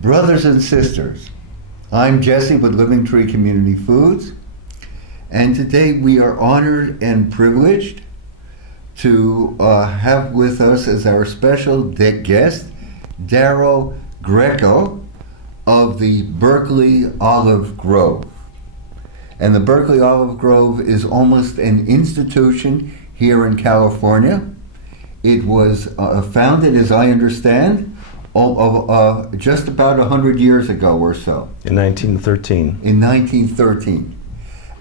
Brothers and sisters, I'm Jesse with Living Tree Community Foods, and today we are honored and privileged to have with us as our special guest, Darro Grieco of the Berkeley Olive Grove. And the Berkeley Olive Grove is almost an institution here in California. It was founded, as I understand, just about 100 years ago or so. In 1913. In 1913.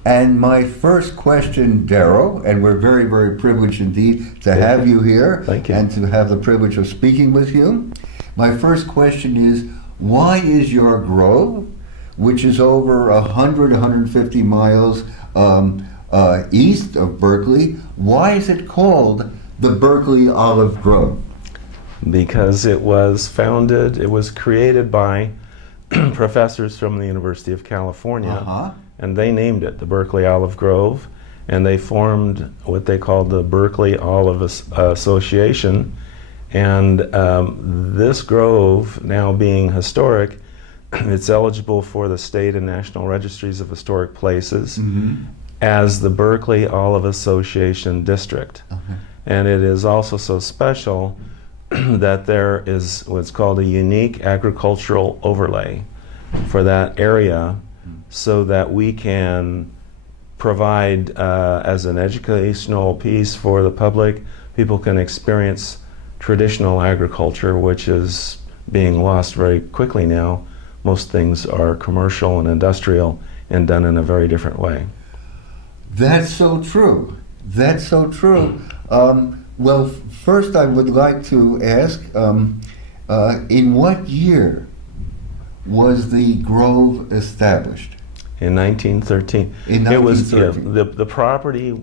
And my first question, Darro, and we're very, very privileged indeed to have you here. Thank you. And to have the privilege of speaking with you. My first question is, why is your grove, which is over 150 miles east of Berkeley, why is it called the Berkeley Olive Grove? Because it was created by professors from the University of California, and they named it the Berkeley Olive Grove, and they formed what they called the Berkeley Olive Association. And this grove, now being historic, it's eligible for the state and national registries of historic places as the Berkeley Olive Association District. And it is also so special that there is what's called a unique agricultural overlay for that area, so that we can provide as an educational piece for the public. People can experience traditional agriculture, which is being lost very quickly now. Most things are commercial and industrial and done in a very different way. That's so true. That's so true. Well, first I would like to ask, in what year was the grove established? In 1913. In 1913. It was, the property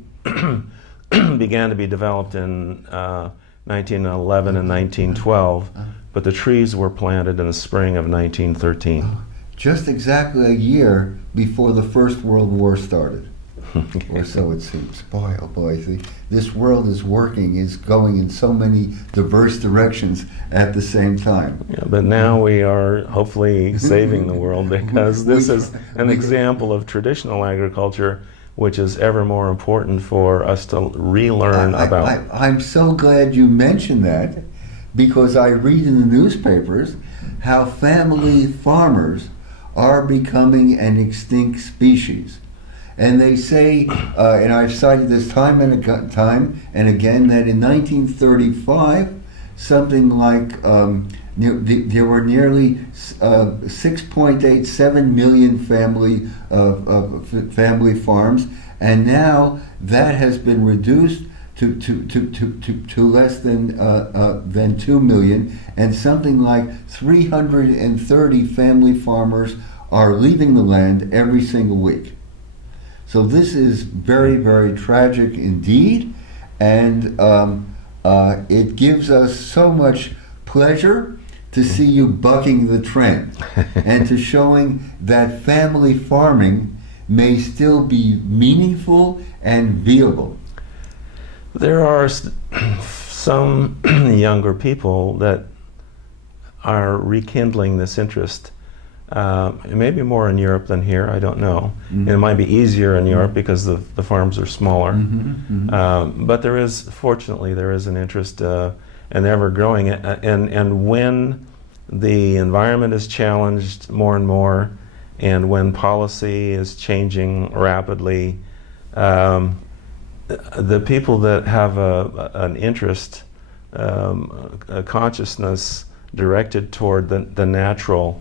began to be developed in 1911 and 1912, but the trees were planted in the spring of 1913. Just exactly a year before the First World War started. Or so it seems. Boy, oh boy, see, this world is going in so many diverse directions at the same time. Yeah, but now we are hopefully saving the world, because this is an example of traditional agriculture, which is ever more important for us to relearn about. I'm so glad you mentioned that, because I read in the newspapers how family farmers are becoming an extinct species. And they say, and I've cited this time and again, that in 1935, something like there were nearly 6.87 million family farms, and now that has been reduced to less than 2 million, and something like 330 family farmers are leaving the land every single week. So this is very, very tragic indeed, and it gives us so much pleasure to see you bucking the trend and to showing that family farming may still be meaningful and viable. There are some younger people that are rekindling this interest. Maybe more in Europe than here, I don't know. And it might be easier in Europe because the farms are smaller. But fortunately, there is an interest, and ever growing. And when the environment is challenged more and more, and when policy is changing rapidly, the people that have an interest, a consciousness directed toward the natural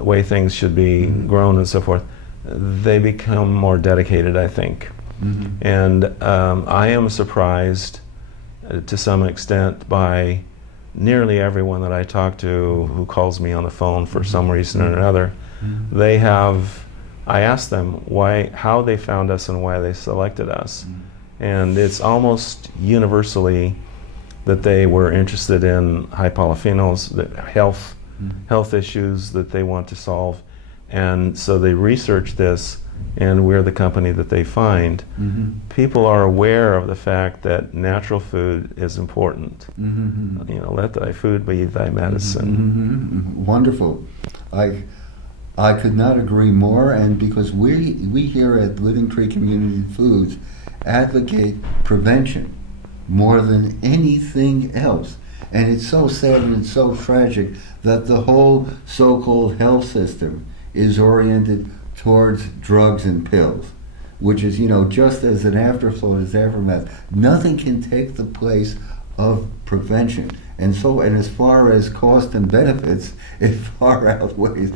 way things should be grown and so forth, they become more dedicated, I think. And I am surprised to some extent by nearly everyone that I talk to who calls me on the phone for some reason or another. I ask them how they found us and why they selected us. And it's almost universally that they were interested in high polyphenols, health issues that they want to solve. And so they research this and we're the company that they find. People are aware of the fact that natural food is important. You know, let thy food be thy medicine. Wonderful. I could not agree more, and because we here at Living Tree Community Foods advocate prevention more than anything else. And it's so sad and it's so tragic that the whole so-called health system is oriented towards drugs and pills, which is, you know, just as an afterthought as aftermath. Nothing can take the place of prevention. And as far as cost and benefits, it far outweighs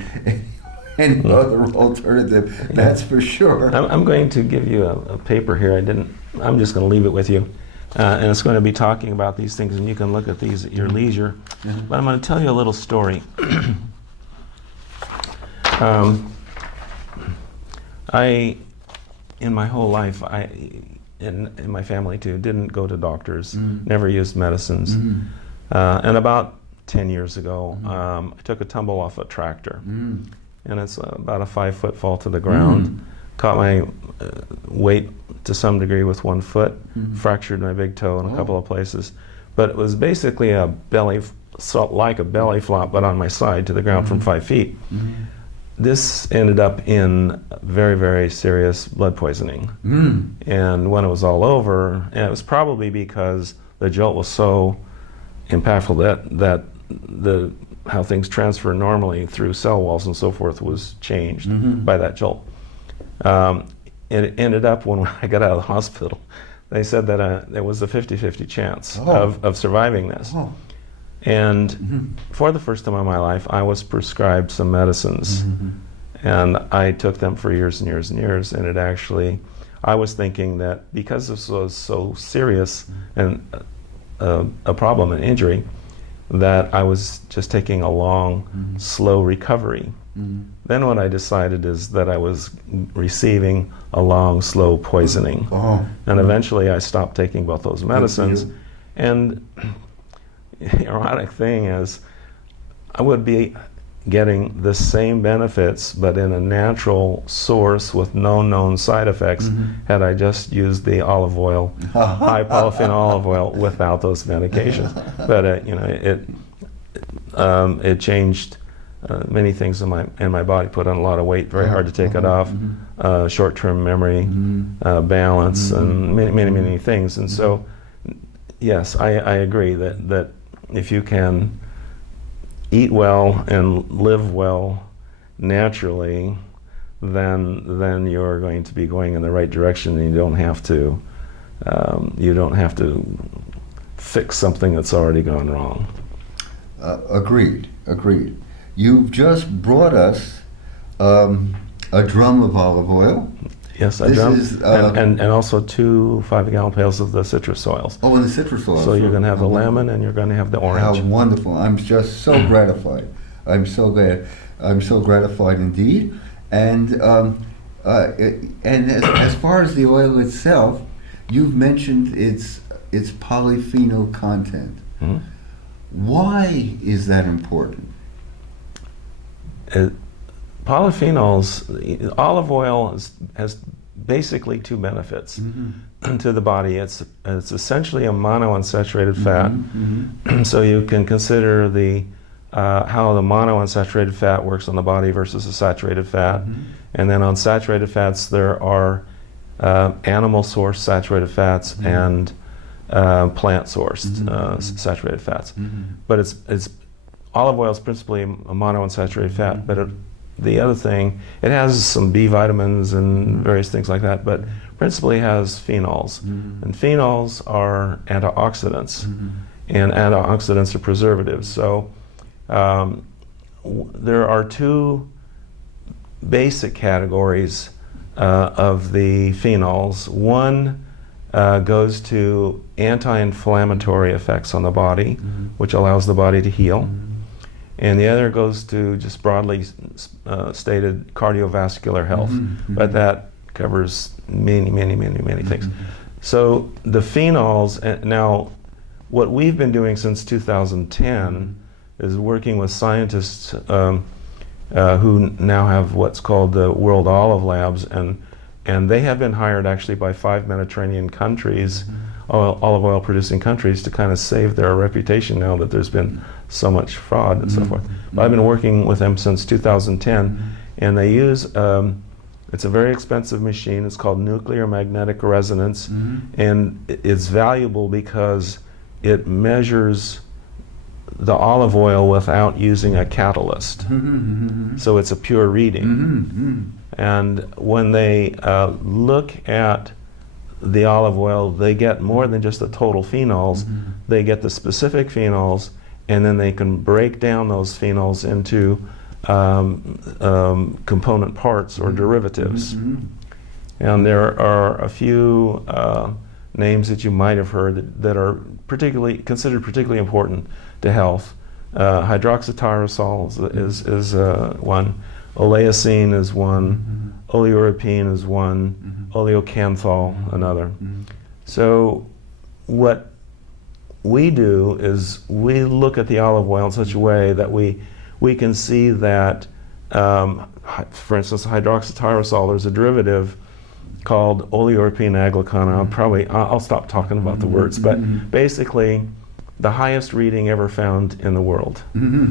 any other alternative, that's for sure. I'm going to give you a paper here. I'm just going to leave it with you. And it's going to be talking about these things, and you can look at these at your leisure. But I'm going to tell you a little story. In my whole life, in my family too, didn't go to doctors, never used medicines. And about 10 years ago, I took a tumble off a tractor. And it's about a 5-foot fall to the ground. Caught my weight to some degree with one foot, fractured my big toe in a couple of places. But it was basically like a belly flop, but on my side to the ground from 5 feet. This ended up in very, very serious blood poisoning. And when it was all over, and it was probably because the jolt was so impactful that how things transfer normally through cell walls and so forth was changed by that jolt. It ended up when I got out of the hospital, they said that there was a 50-50 chance of surviving this. And for the first time in my life, I was prescribed some medicines. And I took them for years and years and years, and it actually, I was thinking that because this was so serious and a problem, an injury, that I was just taking a long, slow recovery. Then what I decided is that I was receiving a long, slow poisoning. And eventually I stopped taking both those medicines. And the ironic thing is, I would be getting the same benefits, but in a natural source with no known side effects, had I just used the olive oil, high polyphenol olive oil, without those medications. But you know, it changed many things in my body. Put on a lot of weight, very hard to take it off. Short-term memory, balance, and many things. And so, yes, I agree that if you can eat well and live well naturally, then you're going to be going in the right direction, and you don't have to fix something that's already gone wrong. Agreed. You've just brought us a drum of olive oil. Yes, I drum, and also 2 5-gallon pails of the citrus oils. Oh, and the citrus oils. So you're going to have the lemon, and you're going to have the orange. How wonderful! I'm just so gratified. I'm so glad. I'm so gratified indeed. And as far as the oil itself, you've mentioned its polyphenol content. Why is that important? Polyphenols, olive oil has basically 2 benefits to the body. It's essentially a monounsaturated fat. So you can consider how the monounsaturated fat works on the body versus a saturated fat. And then on saturated fats, there are animal source saturated fats and plant sourced saturated fats. But it's olive oil is principally a monounsaturated fat, but the other thing, it has some B vitamins and various things like that, but principally has phenols. And phenols are antioxidants, and antioxidants are preservatives. So there are 2 basic categories of the phenols. One goes to anti-inflammatory effects on the body, which allows the body to heal. And the other goes to just broadly stated cardiovascular health, but that covers many things. So the phenols, now what we've been doing since 2010 is working with scientists who now have what's called the World Olive Labs, and they have been hired actually by 5 Mediterranean countries, olive oil producing countries, to kind of save their reputation now that there's been so much fraud and so forth. But I've been working with them since 2010, and they use, it's a very expensive machine. It's called nuclear magnetic resonance, and it's valuable because it measures the olive oil without using a catalyst. So it's a pure reading. And when they look at the olive oil, they get more than just the total phenols. They get the specific phenols, and then they can break down those phenols into component parts or derivatives. And there are a few names that you might have heard that are considered particularly important to health. Hydroxytyrosol is one. Oleacin is one. Oleurepine is one. Oleocanthal another. So what we do is we look at the olive oil in such a way that we can see that, for instance, hydroxytyrosol, there's a derivative called oleurepine aglycon. I'll stop talking about the words, but basically the highest reading ever found in the world,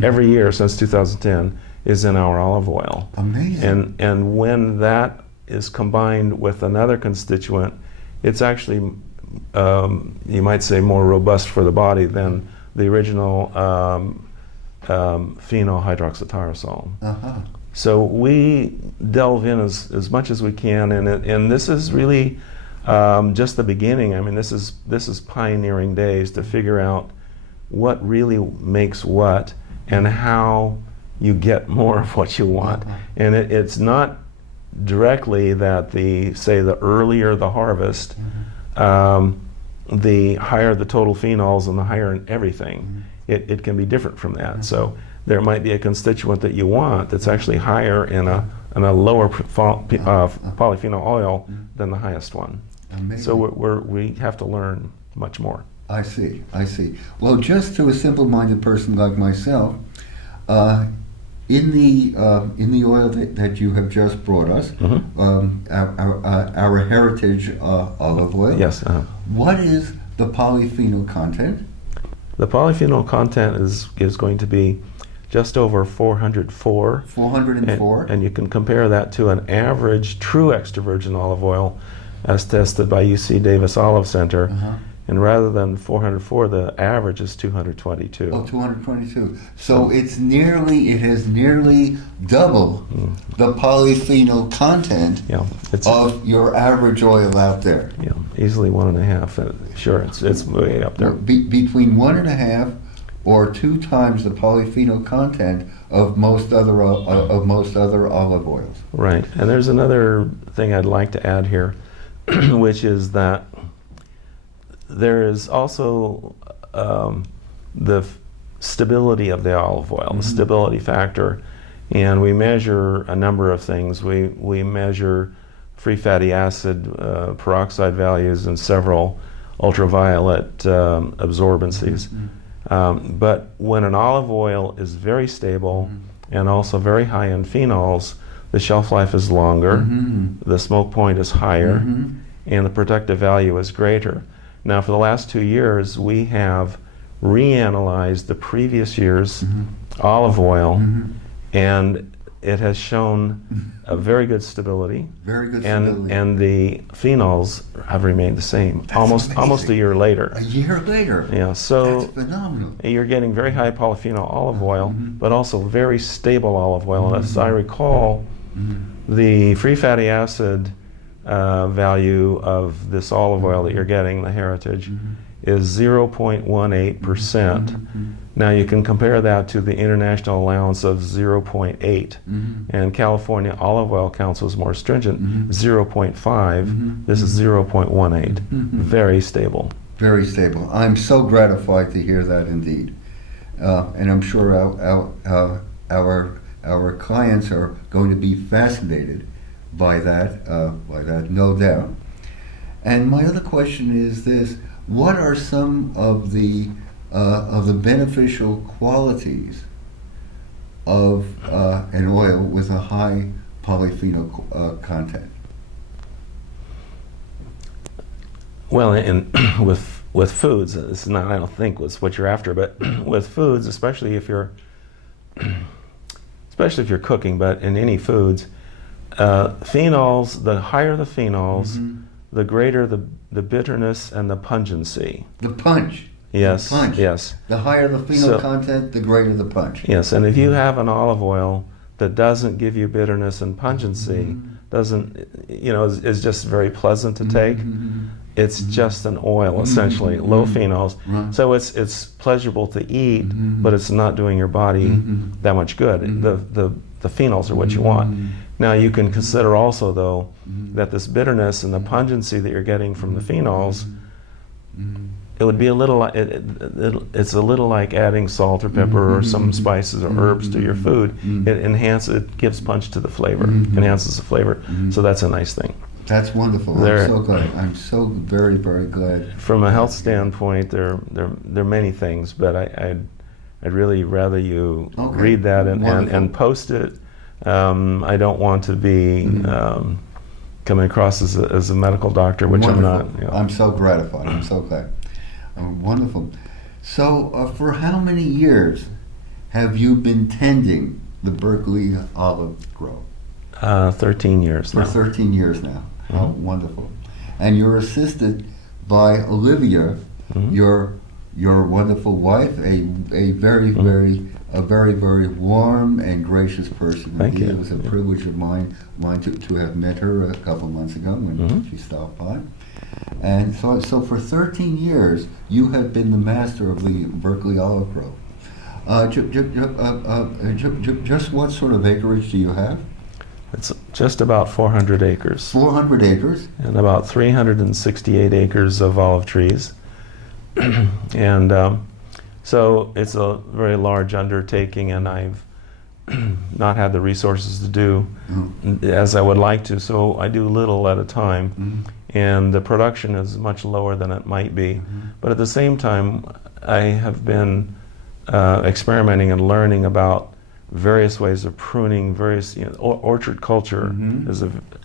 every year since 2010, is in our olive oil. Amazing. And when that is combined with another constituent, it's actually, you might say, more robust for the body than the original phenol hydroxytyrosol. So we delve in as much as we can, and this is really just the beginning. I mean, this is pioneering days to figure out what really makes what and how you get more of what you want. And it's not directly that the earlier the harvest, the higher the total phenols and the higher in everything. It can be different from that. So there might be a constituent that you want that's actually higher in a lower polyphenol oil than the highest one. Amazing. So we have to learn much more. I see. Well, just to a simple-minded person like myself, in the oil that you have just brought us, our heritage olive oil. Yes. What is the polyphenol content? The polyphenol content is going to be just over 404. 404. And you can compare that to an average true extra virgin olive oil as tested by UC Davis Olive Center. And rather than 404, the average is 222. Oh, 222. So it has nearly double the polyphenol content of your average oil out there. Yeah, easily 1.5. Sure, it's way up there. Between 1.5 or 2 times the polyphenol content of most other olive oils. Right, and there's another thing I'd like to add here, which is that there is also the stability of the olive oil, the stability factor, and we measure a number of things. We measure free fatty acid peroxide values and several ultraviolet absorbencies. But when an olive oil is very stable and also very high in phenols, the shelf life is longer, the smoke point is higher, and the protective value is greater. Now, for the last 2 years, we have reanalyzed the previous year's olive oil, and it has shown a very good stability. And the phenols have remained the same. That's almost a year later. A year later. Yeah, so that's phenomenal. You're getting very high polyphenol olive oil, but also very stable olive oil. And as I recall, the free fatty acid value of this olive oil that you're getting, the Heritage, is 0.18%. Now you can compare that to the international allowance of 0.8, and California Olive Oil Council is more stringent, 0.5. This is 0.18. Very stable. Very stable. I'm so gratified to hear that indeed, and I'm sure our clients are going to be fascinated by that, no doubt. And my other question is this: what are some of the beneficial qualities of an oil with a high polyphenol content? Well, with foods, this is not, I don't think, was what you're after, but with foods, especially if you're cooking, but in any foods, phenols, the higher the phenols, the greater the bitterness and the pungency. The punch. Yes. The punch. Yes. The higher the phenol content, the greater the punch. Yes, and if you have an olive oil that doesn't give you bitterness and pungency, is just very pleasant to take. It's just an oil, essentially, low phenols. Right. So it's pleasurable to eat, but it's not doing your body that much good. The phenols are what you want. Now you can consider also, though, that this bitterness and the pungency that you're getting from the phenols, it would be a little. It's a little like adding salt or pepper or some spices or herbs to your food. It gives punch to the flavor, enhances the flavor. So that's a nice thing. That's wonderful. I'm so glad. I'm so very, very glad. From a health standpoint, there are many things, but I'd really rather you read that and post it. I don't want to be coming across as a medical doctor, which wonderful. I'm not. I'm so gratified. I'm so glad. Wonderful. So, for how many years have you been tending the Berkeley olive grove? 13 years now. For 13 years now. Oh, wonderful. And you're assisted by Olivia, your wonderful wife, a very, very warm and gracious person. Thank you. It was a privilege of mine to have met her a couple months ago when she stopped by. And so for 13 years, you have been the master of the Berkeley olive grove. Just what sort of acreage do you have? It's just about 400 acres. 400 acres? And about 368 acres of olive trees. And so it's a very large undertaking, and I've not had the resources to do as I would like to, so I do little at a time. And the production is much lower than it might be. But at the same time, I have been experimenting and learning about various ways of pruning, various orchard culture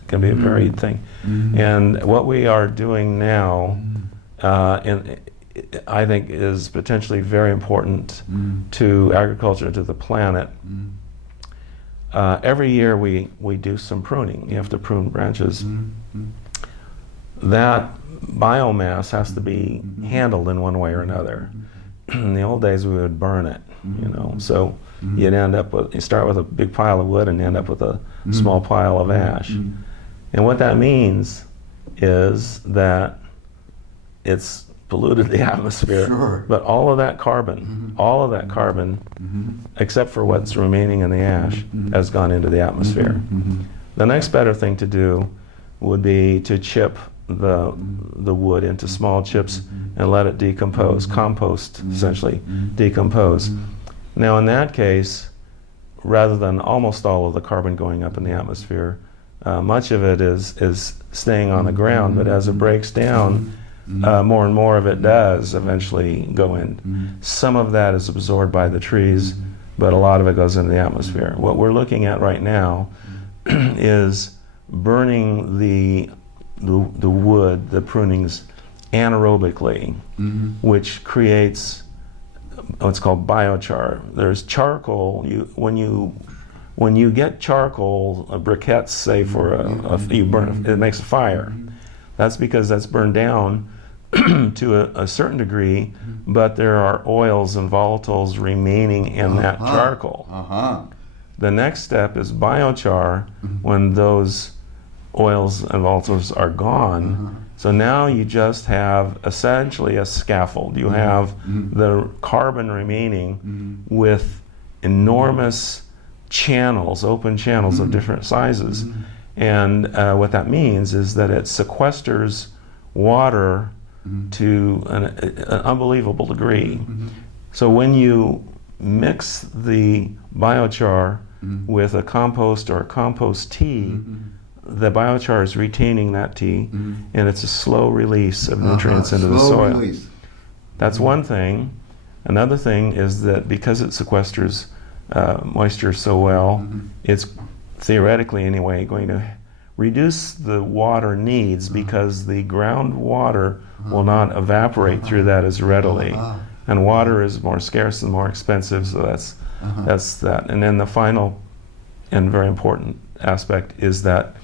can be a varied thing. And what we are doing now, I think, is potentially very important to agriculture, to the planet. Every year we do some pruning. You have to prune branches. That biomass has to be handled in one way or another. In the old days, we would burn it, so you'd end up you start with a big pile of wood and end up with a small pile of ash. And what that means is that it's polluted the atmosphere, but all of that carbon, except for what's remaining in the ash, has gone into the atmosphere. The next better thing to do would be to chip the wood into small chips and let it decompose, compost, essentially, decompose. Now in that case, rather than almost all of the carbon going up in the atmosphere, much of it is staying on the ground, but as it breaks down, more and more of it does eventually go in. Some of that is absorbed by the trees, but a lot of it goes into the atmosphere. What we're looking at right now is burning the wood, the prunings, anaerobically, which creates what's called biochar. There's charcoal. When you get charcoal, briquettes, say, you burn it makes a fire. That's because that's burned down to a certain degree, but there are oils and volatiles remaining in that charcoal. The next step is biochar, when those oils and volatiles are gone. So now you just have essentially a scaffold. You have the carbon remaining with enormous channels, open channels of different sizes. And what that means is that it sequesters water to an unbelievable degree. So when you mix the biochar with a compost or a compost tea, the biochar is retaining that tea, and it's a slow release of nutrients into the soil. That's one thing. Another thing is that because it sequesters moisture so well, it's theoretically anyway going to reduce the water needs because the groundwater will not evaporate through that as readily. And water is more scarce and more expensive, so that's that. And then the final and very important aspect is that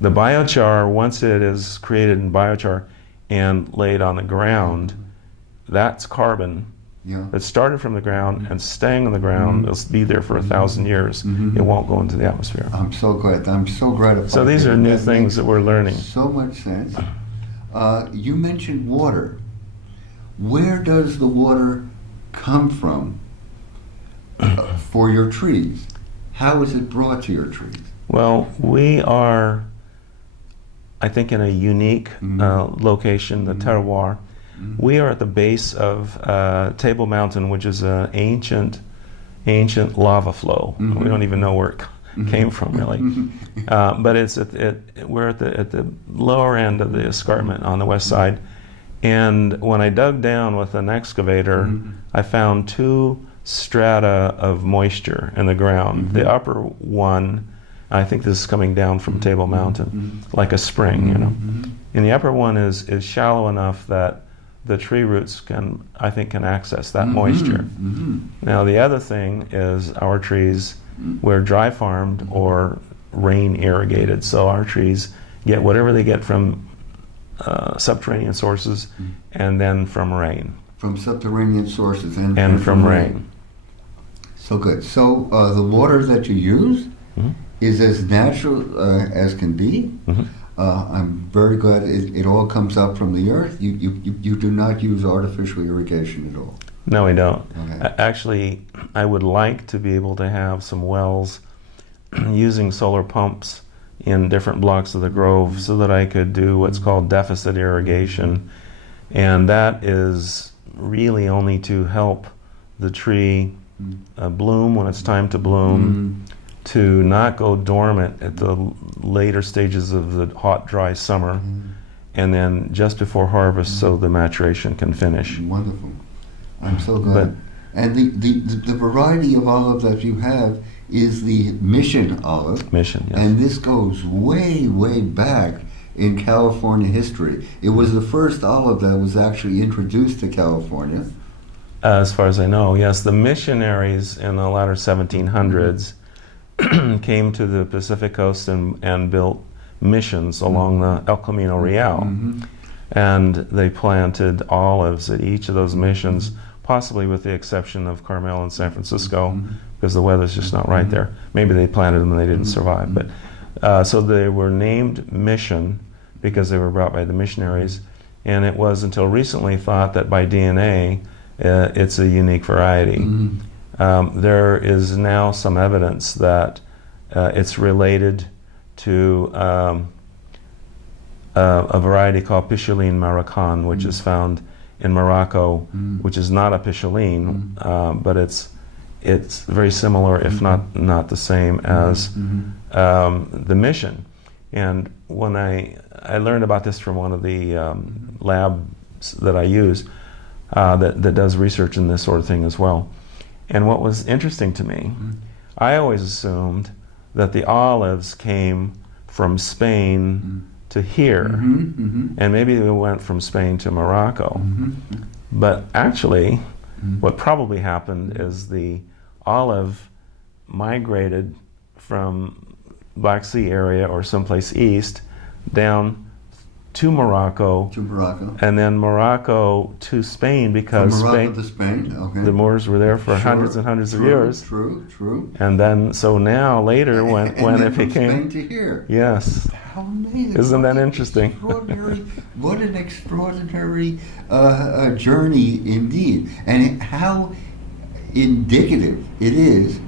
the biochar, once it is created in biochar and laid on the ground, that's carbon. It started from the ground and staying on the ground. It'll be there for 1,000 years. It won't go into the atmosphere. I'm so glad. I'm so gratified. So these are new things that we're learning. So much sense. You mentioned water. Where does the water come from for your trees? How is it brought to your trees? Well, we are, I think, in a unique location, the terroir. We are at the base of Table Mountain, which is an ancient lava flow. We don't even know where it came from, really. But it's we're at the lower end of the escarpment on the west side. And when I dug down with an excavator, I found 2 strata of moisture in the ground. The upper one, I think this is coming down from Table Mountain, like a spring, you know. And the upper one is shallow enough that the tree roots can access that moisture. Now the other thing is our trees, we're dry farmed or rain irrigated, so our trees get whatever they get from subterranean sources and then from rain. From subterranean sources and from rain. So good. So the water that you use is as natural as can be. I'm very glad it all comes up from the earth. You do not use artificial irrigation at all. No, we don't. Okay. Actually, I would like to be able to have some wells using solar pumps in different blocks of the grove so that I could do what's called deficit irrigation. And that is really only to help the tree bloom when it's time to bloom, to not go dormant at the later stages of the hot, dry summer, and then just before harvest so the maturation can finish. Wonderful. I'm so glad. And the variety of olive that you have is the Mission olive. Mission, yes. And this goes way, way back in California history. It was the first olive that was actually introduced to California. As far as I know, yes. The missionaries in the latter 1700s came to the Pacific coast and built missions along the El Camino Real. And they planted olives at each of those missions, possibly with the exception of Carmel and San Francisco, because the weather's just not right there. Maybe they planted them and they didn't survive. But so they were named Mission because they were brought by the missionaries. And it was until recently thought that by DNA, it's a unique variety. There is now some evidence that it's related to a variety called Picholine Maroccan, which is found in Morocco, which is not a Picholine, but it's very similar, if not the same as the Mission. And when I learned about this from one of the labs that I use that does research in this sort of thing as well. And what was interesting to me, I always assumed that the olives came from Spain to here, and maybe they went from Spain to Morocco. But actually, what probably happened is the olive migrated from Black Sea area or someplace east down to Morocco, and then Morocco to Spain, because From Morocco to Spain, okay. The Moors were there for hundreds and hundreds of years. True. And then, so now later, when it from became Spain to here. Yes. How amazing! Isn't that interesting? What an extraordinary journey indeed, and how indicative it is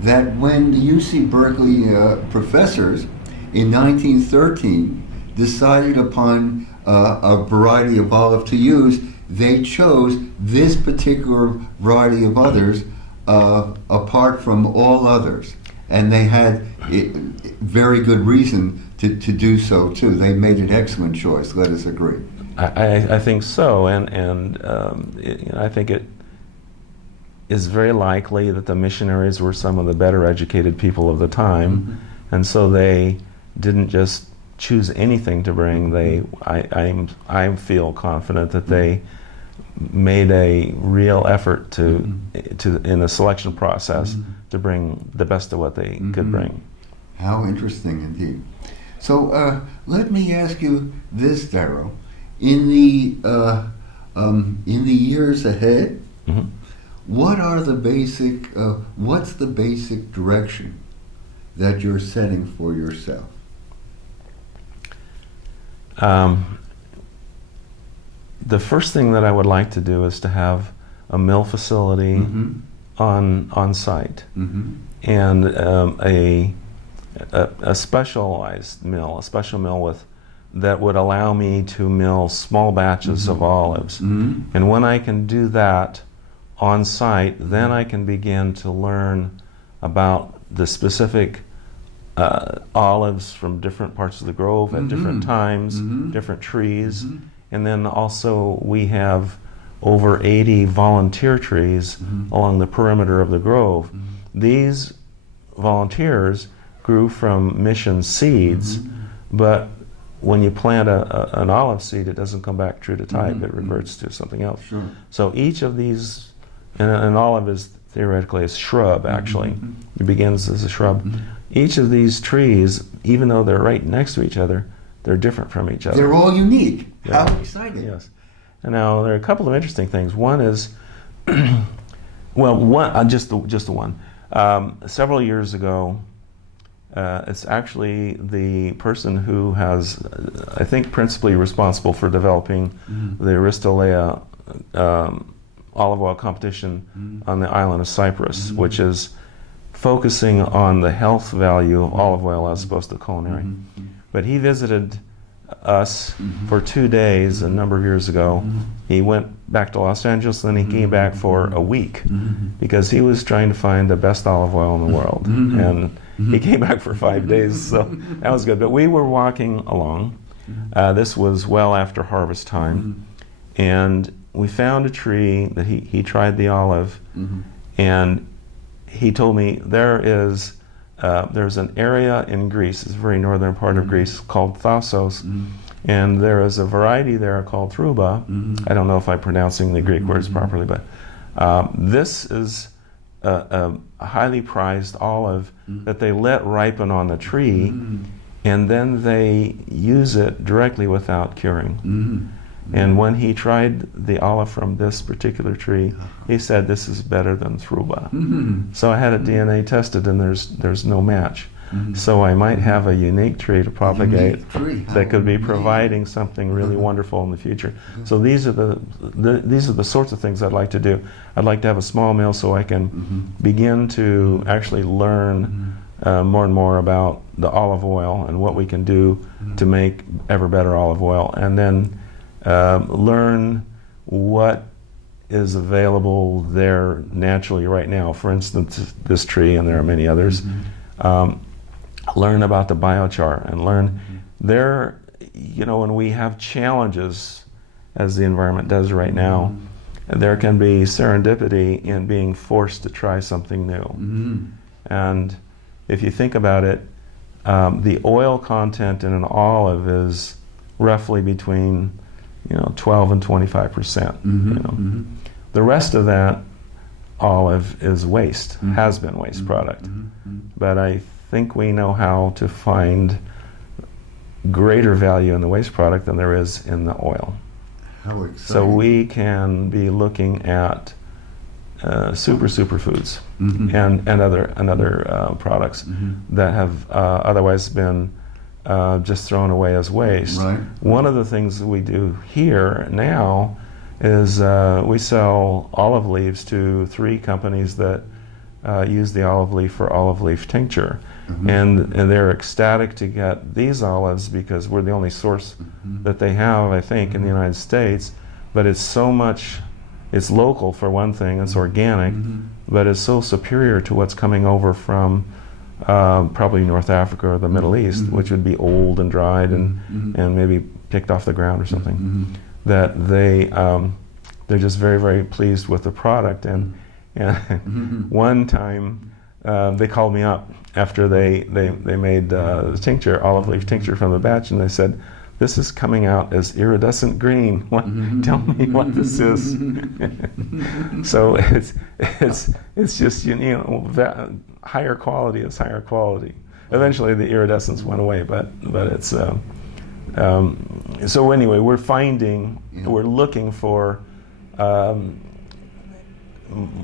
that when the UC Berkeley professors in 1913 decided upon a variety of olive to use, they chose this particular variety of others apart from all others. And they had very good reason to do so too. They made an excellent choice, let us agree. I think so, and I think is very likely that the missionaries were some of the better educated people of the time, and so they didn't just choose anything to bring. I feel confident that they made a real effort to in the selection process to bring the best of what they could bring. How interesting indeed. So let me ask you this, Darro. In the years ahead, what are the basic? What's the basic direction that you're setting for yourself? The first thing that I would like to do is to have a mill facility on site, and a specialized mill, a special mill that would allow me to mill small batches of olives. And when I can do that on site, then I can begin to learn about the specific olives from different parts of the grove at different times, different trees. And then also we have over 80 volunteer trees along the perimeter of the grove. These volunteers grew from mission seeds, but when you plant an olive seed, it doesn't come back true to type. It reverts to something else. Sure. So each of these, and an olive is theoretically a shrub, actually. It begins as a shrub. Each of these trees, even though they're right next to each other, they're different from each other. They're all unique. Yeah. How exciting. Yes. And now there are a couple of interesting things. One is, well, just the one. Several years ago, it's actually the person who has, I think, principally responsible for developing the Aristolea olive oil competition on the island of Cyprus, which is focusing on the health value of olive oil as opposed to culinary. But he visited us for 2 days a number of years ago. He went back to Los Angeles, and then he came back for a week because he was trying to find the best olive oil in the world. And he came back for 5 days, so that was good. But we were walking along. This was well after harvest time, and we found a tree that he tried the olive, and he told me there's an area in Greece, it's a very northern part of Greece, called Thassos, and there is a variety there called Throuba. I don't know if I'm pronouncing the Greek words properly, but this is a highly prized olive that they let ripen on the tree, and then they use it directly without curing. And when he tried the olive from this particular tree, he said, "This is better than Throuba." So I had it DNA tested, and there's no match. So I might have a unique tree to propagate that could be providing something really wonderful in the future. So these are the sorts of things I'd like to do. I'd like to have a small mill so I can begin to actually learn more and more about the olive oil and what we can do to make ever better olive oil, and then learn what is available there naturally right now. For instance, this tree, and there are many others. Learn about the biochar and learn there, when we have challenges, as the environment does right now, there can be serendipity in being forced to try something new. And if you think about it, the oil content in an olive is roughly between 12 and 25%. The rest of that olive is waste, has been waste product. But I think we know how to find greater value in the waste product than there is in the oil. How exciting. So we can be looking at superfoods and other products that have otherwise been just thrown away as waste. Right. One of the things that we do here now is we sell olive leaves to 3 companies that use the olive leaf for olive leaf tincture. And they're ecstatic to get these olives because we're the only source that they have, I think, in the United States. But it's it's local for one thing, it's organic, but it's so superior to what's coming over from probably North Africa or the Middle East, which would be old and dried and maybe picked off the ground or something, that they're just very, very pleased with the product. And And one time they called me up after they made the tincture, olive leaf tincture from the batch, and they said, "This is coming out as iridescent green. Tell me what this is." So it's just, higher quality is higher quality. Eventually the iridescence went away, but it's so anyway, we're looking for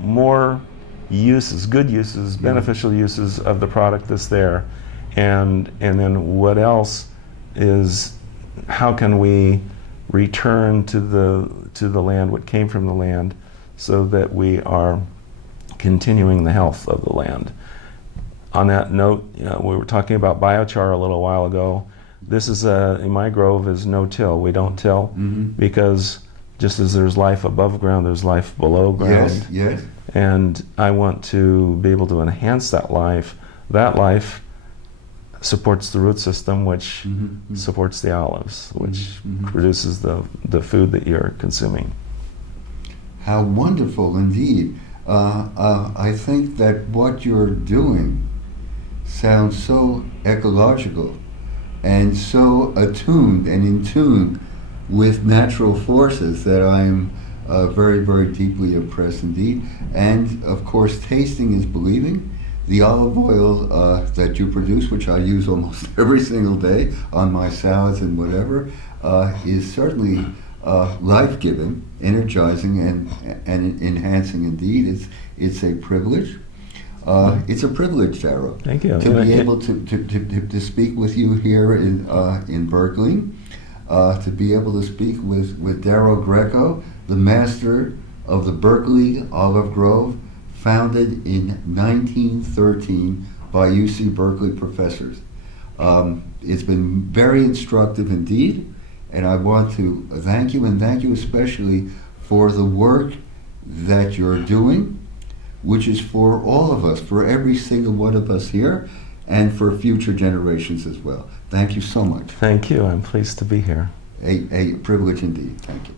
more uses, good uses, beneficial uses of the product that's there, and then what else is, how can we return to the land what came from the land, so that we are continuing the health of the land. On that note, we were talking about biochar a little while ago. This is in my grove is no-till. We don't till because just as there's life above ground, there's life below ground. Yes, yes. And I want to be able to enhance that life. That life supports the root system, which supports the olives, which produces the food that you're consuming. How wonderful indeed. I think that what you're doing sounds so ecological and so attuned and in tune with natural forces that I'm very, very deeply impressed indeed. And of course, tasting is believing. The olive oil that you produce, which I use almost every single day on my salads and whatever, is certainly life-giving, energizing, and enhancing indeed. It's a privilege. It's a privilege, Darro. Thank you. To be able to speak with you here in Berkeley, to be able to speak with Darro Grieco, the master of the Berkeley Olive Grove, founded in 1913 by UC Berkeley professors. It's been very instructive indeed, and I want to thank you, and thank you especially for the work that you're doing, which is for all of us, for every single one of us here, and for future generations as well. Thank you so much. Thank you. I'm pleased to be here. A privilege indeed. Thank you.